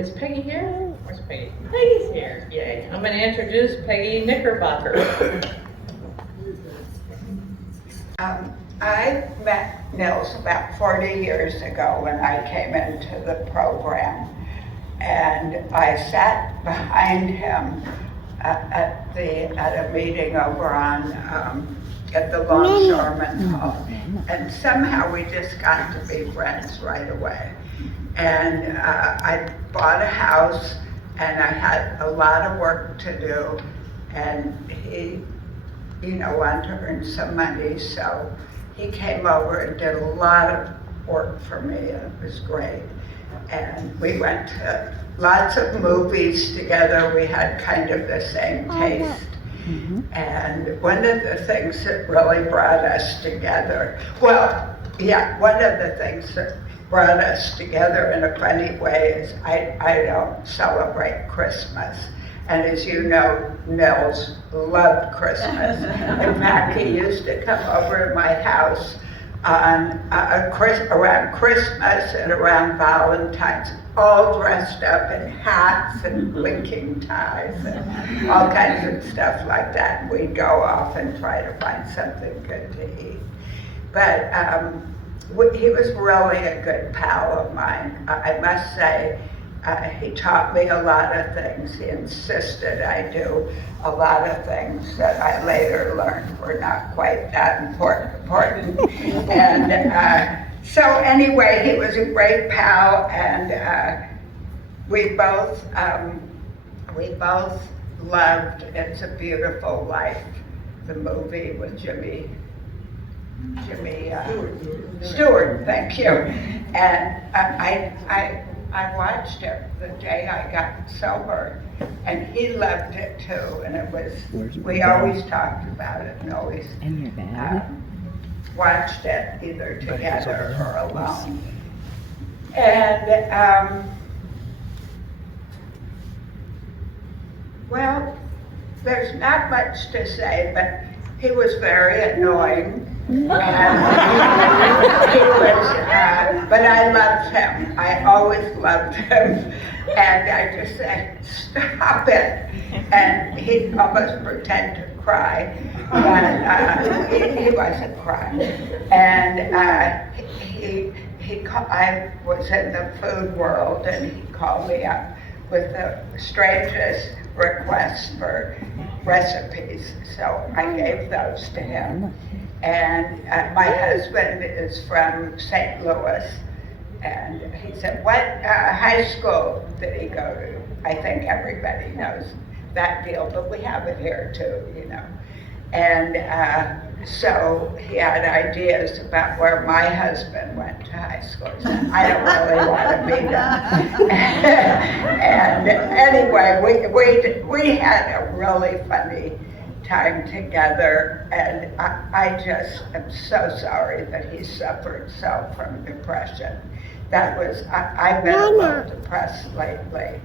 Is Peggy here? Where's Peggy? Peggy's here. Yay. I'm going to introduce Peggy Knickerbocker. I met Nils about 40 years ago when I came into the program, and I sat behind him at a meeting over on at the Longshoreman Home, and somehow we just got to be friends right away. And I bought a house, and I had a lot of work to do, and he, wanted to earn some money, so he came over and did a lot of work for me, and it was great. And we went to lots of movies together. We had kind of the same taste. And one of the things that really brought us together, one of the things that brought us together in a funny way is I don't celebrate Christmas. And as you know, Nils loved Christmas. In fact, he used to come over to my house on around Christmas and around Valentine's, all dressed up in hats and blinking ties and all kinds of stuff like that. And we'd go off and try to find something good to eat. But he was really a good pal of mine. I must say, he taught me a lot of things. He insisted I do a lot of things that I later learned were not quite that important. And so anyway, he was a great pal, and we both loved It's a Beautiful Life, the movie with Jimmy Stewart, thank you. And I watched it the day I got sober, and he loved it too. And it was, we always talked about it and always watched it either together or alone. And well, there's not much to say, but he was very annoying. And he was, but I loved him. I always loved him. And I just said, stop it. And he'd almost pretend to cry, but he wasn't crying. And I was in the food world, and he called me up with the strangest requests for recipes. So I gave those to him. And my husband is from St. Louis, and he said, what high school did he go to? I think everybody knows that deal, but we have it here too, And so he had ideas about where my husband went to high school. He said, I don't really want to meet him. And anyway, we had a really funny time together, and I just am so sorry that he suffered so from depression. That was, I've been a little depressed lately,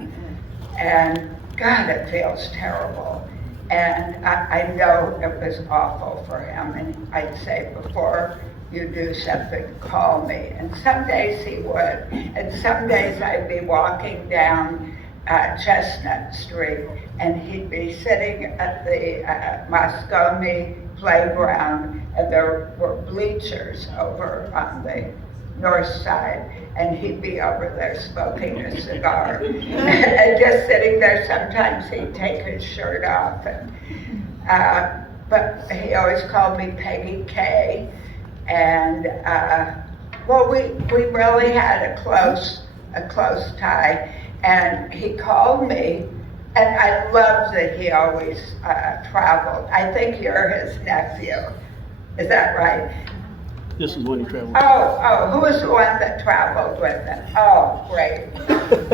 and God, it feels terrible. And I know it was awful for him, and I'd say, before you do something, call me. And some days he would, and some days I'd be walking down Chestnut Street, and he'd be sitting at the Moscone playground, and there were bleachers over on the north side, and he'd be over there smoking a cigar and just sitting there. Sometimes he'd take his shirt off, and but he always called me Peggy K. And well, we really had a close tie. And he called me, and I love that he always traveled. I think you're his nephew. Is that right? This is when he traveled. Oh, who was the one that traveled with him? Oh, great.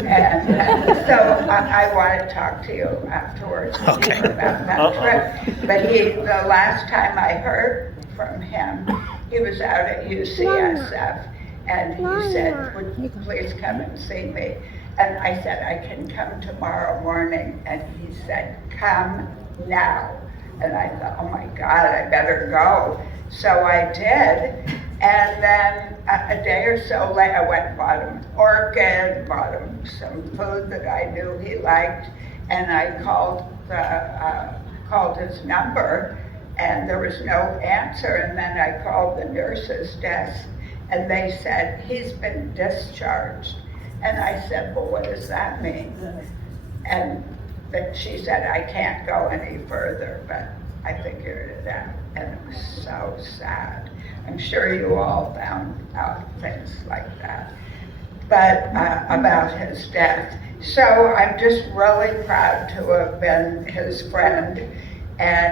And so I want to talk to you afterwards about that trip. But the last time I heard from him, he was out at UCSF, and he said, would you please come and see me? And I said, I can come tomorrow morning. And he said, come now. And I thought, oh my God, I better go. So I did. And then a day or so later, I went and bought him an orchid, bought him some food that I knew he liked, and I called his number, and there was no answer. And then I called the nurse's desk, and they said, he's been discharged. And I said, well, what does that mean? And but she said, I can't go any further, but I figured it out, and it was so sad. I'm sure you all found out things like that, but about his death. So I'm just really proud to have been his friend, and